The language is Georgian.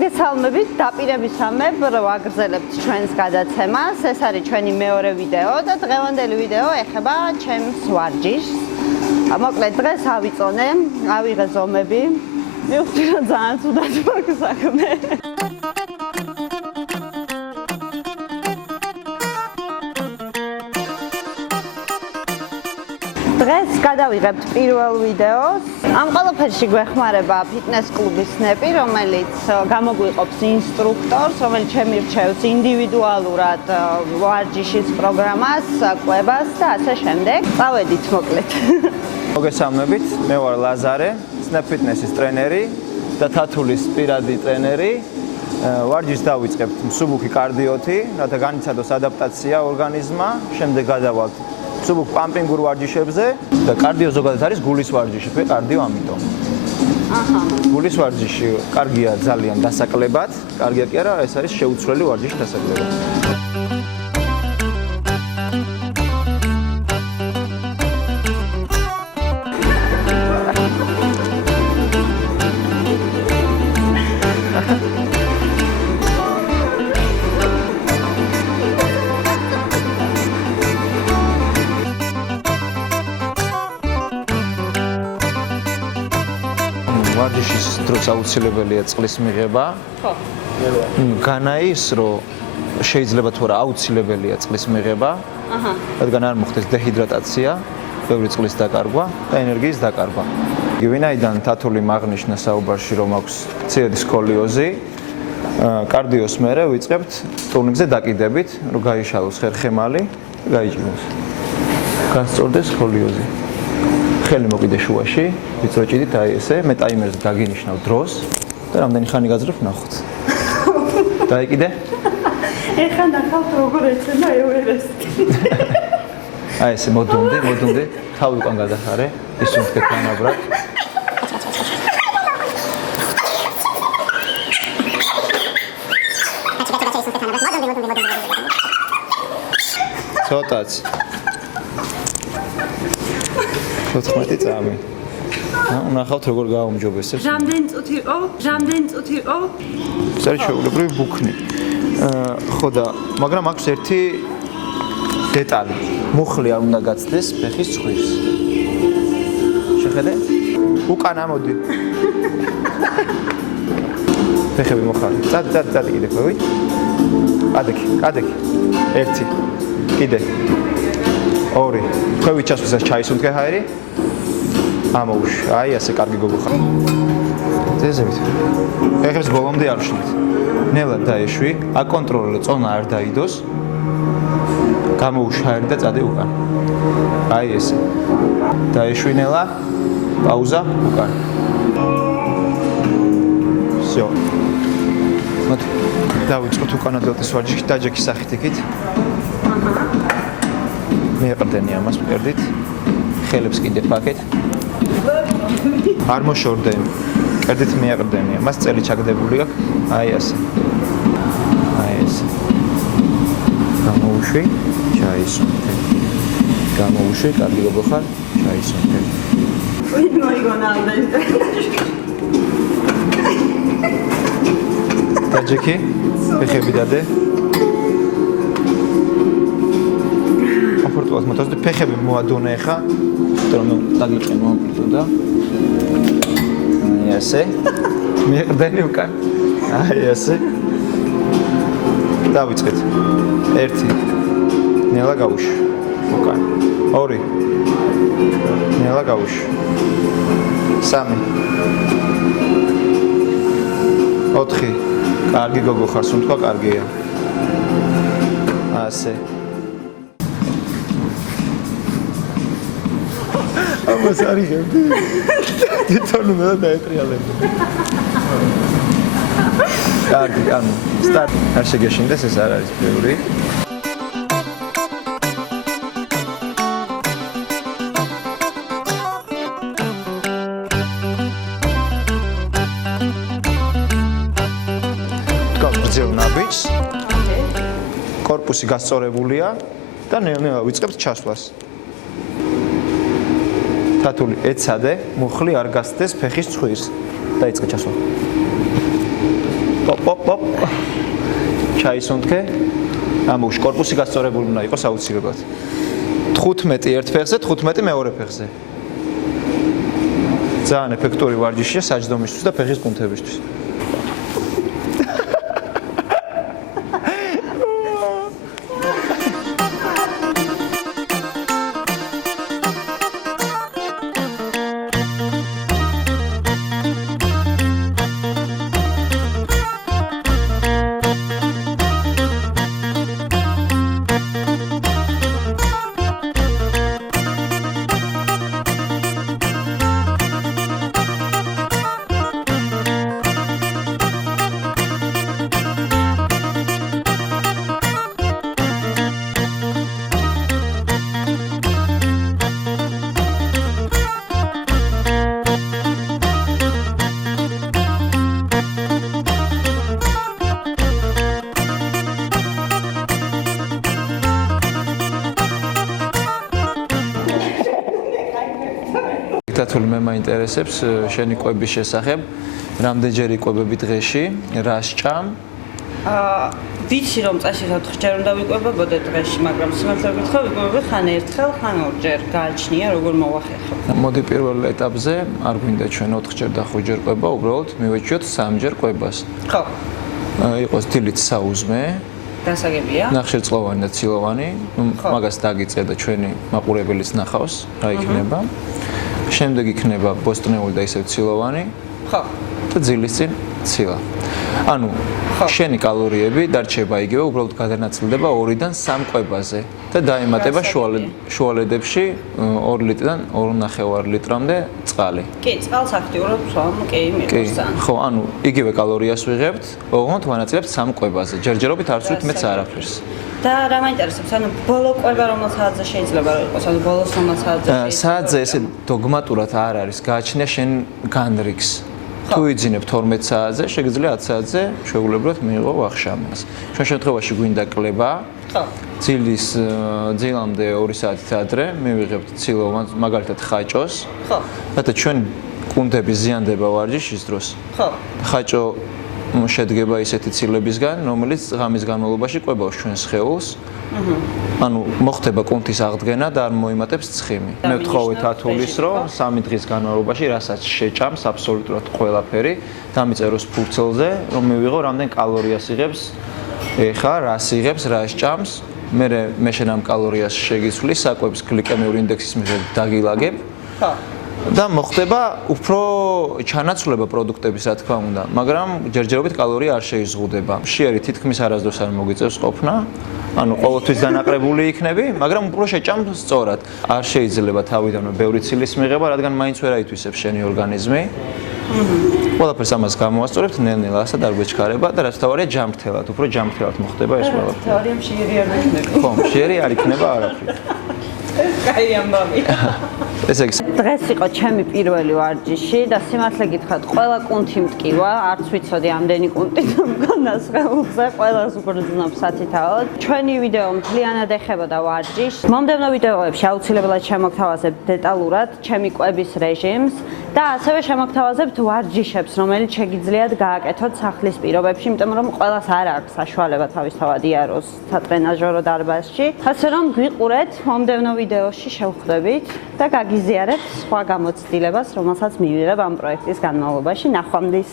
მოგესალმებით, დაპირებისამე ვაგრძელებთ ჩვენს გადაცემას. ეს არის ჩვენი მეორე ვიდეო და დღევანდელი ვიდეო ეხება ჩემს ვარჯიშს. მოკლედ დღეს ავიწონე, ავიღე ზომები. მივხვდი რომ ძალიან ცუდად მაქვს საქმე. დღეს გადავიღებთ პირველ ვიდეოს. ამ ყველაფერში გვეხმარება ფიტნეს კლუბის სნეპი, რომელიც გამოგვიყოფს ინსტრუქტორს, რომელიც შემირჩევს ინდივიდუალურად ვარჯიშის პროგრამას, კვებას და ასე შემდეგ. წავედით მოკლედ. მოგესალმებით, მე ვარ ლაზარე, სნეპ ფიტნესის ტრენერი და თათულის პირადი ტრენერი. ვარჯიშს დავიწყებთ მსუბუქი კარდიოთი, რათა განიცადოს ადაპტაცია ორგანიზმმა, შემდეგ გადავალთ მსუბუქ პამპინგურ ვარჯიშებზე და კარდიო ზოგადად არის გულის ვარჯიში, თქვი კარდიო ამიტომ. გულის ვარჯიში კარგია ძალიან დასაკლებად, კარგია კი არა, ეს არის შეუცვლელი ვარჯიში დასაკლებად. ვარჯიშის დროს აუცილებელია წყლის მიღება. ხო. განაის რომ შეიძლება თუ არა აუცილებელია წყლის მიღება. რადგან არ მოხდეს დეჰიდრატაცია, ბევრი წყლის დაკარგვა და ენერგიის დაკარგვა. ვინაიდან თათული მაგნიშნა საუბარში რომ აქვს მცირედი სკოლიოზი, კარდიოს მერე ვიწყებთ ტურნიკზე დაკიდებით, რომ გაიშალოს ხერხემალი და გაიჭიროს. გასწორდეს სკოლიოზი. ხელი მოკიდე შუაში, ვიწროჭიდით აი ესე, მე ტაიმერზე დაგინიშნავ დროს და რამდენი ხანი გაძლევ ნახოთ. დაიკიდე? ეხლა ნახავთ როგორ ეცემა ევერესტი. აი ესე მოდუნდი, თავი უკან გადახარე, ისუნთქე თანაბრად. ცოტაც 14 წამი. ნახავთ როგორ გააუმჯობესებს. რამდენი წუთი იყო? ეს არის ჩვეულებრივი ბუქნი. ხო და მაგრამ აქვს ერთი დეტალი. მუხლი არ უნდა გაცდეს ფეხის ცხვირს. შეხედე? უკან ამოდი. ფეხები მოხარ. წადი კიდე ხვევით. კადექი. 1 კიდე. 2 ხვევით ჩასვლისას ჩაისუნთქე ჰაერი. ამოუშვი. აი ასე კარგი გოგოხარ. ძეზებით. ფეხებს ბოლომდე არ ვშლით. ნელად დაეშვი, აკონტროლე წონა არ დაიდოს. გამოუშვი ჰაერი და წადი უკან. აი ესე. დაეშვი ნელა. პაუზა უკან. всё. მოდი. დავიწყოთ უკანადელტის ვარჯიში დაჯექი სახით იქით. მიეყრდენი ამას მკერდით. ხელებს კიდე ფაქეთ. არ მოშორდე. მკერდით მიეყრდენი ამას, წელი ჩაგდებული აქვს. აი ასე. გამოუშვი, ჩაისუნთქე. გამოუშვი, კარგი გოგოხარ, ჩაისუნთქე. დაჯექი, ფეხები დადე. კომფორტულად მოთავსდი, ფეხები მოადუნე ხა, რომ დაგიყენო ამპლიტუდა. აი ასე. მიეყრდენი უკან. აი ასე. დავიწყეთ. 1 ნელა გავუშვი. უკან. 2 ნელა გავუშვი. 3 4 კარგი გოგო ხარ, სუნთქვა კარგია. ასე. ამას არიღებდი. თვითონ უნდა დაეტრიალებდი. კარგი, ანუ სტარტ არ შეგეშინდეს, ეს არ არის ბევრი. გრძელ ნაბიჯს. კორპუსი გასწორებულია და ნელ-ნელა ვიწყებთ ჩასვლას. თათული ეცადე, მუხლი არ გასცდეს ფეხის ცხვირს. დაიწყე ჩასვლა. პოპ. ჩაისუნთქე. ამოუშ корпуსი გასწორებული უნდა იყოს აუცილებლად. 15 ერთ ფეხზე, 15 მეორე ფეხზე. ძალიან ეფექტური ვარჯიშია საჯდომისთვის და ფეხის კუნთებისთვის. თათული მე მაინტერესებს შენი კვების შესახებ. რამდენჯერ იკვებები დღეში, რა სჭამ? ვიცი რომ წაში 4-ჯერ უნდა ვიკვებებოდე დღეში, მაგრამ სიმართლე გითხრა ვიკვებები ხან ერთხელ, ხან 2-ჯერ. გააჩნია როგორ მოვახერხებ. მოდი პირველ ეტაპზე არ გვინდა ჩვენ 4-ჯერ და 5-ჯერ კვება, უბრალოდ მივეჩვიოთ 3-ჯერ კვებას. ხო. იყოს დილით საუზმე, გასაგებია. ნახშირწყლოვანი და ცილოვანი, მაგას დაგიწე და ჩვენი მაყურებელიც ნახავს, რა იქნება. შემდეგ იქნება ბოსტნეული და ისევ ცილოვანი. ხო. და ძილის წინ ცილა. ანუ შენი კალორიები დარჩება იგივე, უბრალოდ გადანაწილდება 2-დან 3 კვებაზე და დაემატება შუალედებში 2 ლიტრიდან 2.5 litrამდე წყალი. კი, წყალს აქტიურად ვსვამ, კი, მიყვარს. ხო, ანუ იგივე კალორიას ვიღებთ, ოღონდ ვანაწილებთ 3 კვებაზე. ჯერჯერობით არ ვცვით მეც არაფერს. და რა მაინტერესებს, ანუ ბოლო კვება რომელ საათზე შეიძლება რომ იყოს, ანუ ბოლოს რომელ საათზე შეიძლება? საათზე ესე დოგმატურად არ არის, გააჩნია შენ განრიგს. თუ იძინებ 12 საათზე, შეგიძლია 10 საათზე შეუულებრად მიიღო ვახშამას. ჩვენ შემთხვევაში გვინდა კლება. ხო. ძილამდე 2 საათით ადრე მივიღებთ ცილოვანს, მაგალითად ხაჭოს. ხო. რათა ჩვენ კუნთები ზიანდება ვარჯიშის დროს. ხო. ხაჭო შედგება ისეთი ცილებისგან, რომელიც ღამის განმავლობაში კვებავს ჩვენ სხეულს. ანუ მოხდება კუნთის აღდგენა და არ მოიმატებს ცხიმი. მე ვთხოვე თათულის, რომ 3 დღის განმავლობაში, რასაც შეჭამს აბსოლუტურად ყველაფერი, დამიწეროს ფურცელზე, რომ მივიღო რამდენ კალორიას იღებს, ეხა რას იღებს, რას ჭამს. მე შენ ამ კალორიას შეგიცვლი, საკვების გლიკემიური ინდექსის მიხედვით დაგილაგებ. ხო. და მოხდება უფრო ჩანაცვლება პროდუქტების, რა თქმა უნდა, მაგრამ ჯერჯერობით კალორია არ შეიზღუდება. მშიერი თითქმის არასდროს არ მოგიწევს ყოფნა. ანუ ყოველთვის დანაყრებული იქნები, მაგრამ უფრო შეჭამ სწორად. არ შეიძლება თავიდანვე ბევრი ცილის მიღება, რადგან მაინც ვერ აითვისებს შენი ორგანიზმი. ყველაფერს ამას გამოასწორებთ ნელ-ნელა, ასად არ გვეჩქარება და რაც თავარია ჯამრთელად, უფრო ჯამრთელად მოხდება ეს ყველაფერი. თავარია მშიერი არ იქნება. ხო, მშიერი არ იქნება არაფერი. კაი ამბავი. ესე იგი დღეს იყო ჩემი პირველი ვარჯიში და სიმართლე გითხრათ, ყველა კუნთი მტკივა, არც ვიცოდი ამდენი კუნთი მქონდა სხეულზე, ყველას უგრძნობ სათითაოდ. ჩვენი ვიდეო მთლიანად ეხებოდა ვარჯიშს. მომდევნო ვიდეოებში აუცილებლად შემოგთავაზებ დეტალურად ჩემი კვების რეჟიმს და ასევე შემოგთავაზებთ ვარჯიშებს, რომელიც შეგიძლიათ გააკეთოთ სახლის პირობებში, იმიტომ რომ ყველას არ აქვს საშუალება თავისთავად იაროს სატრენაჟორო დარბაზში. ასე რომ გვიყურეთ მომდევნო ვიდეოში შევხვდებით და გაგიზიარებთ სხვა გამოცდილებას, რომელსაც მივიღებ ამ პროექტის განმავლობაში. ნახვამდის.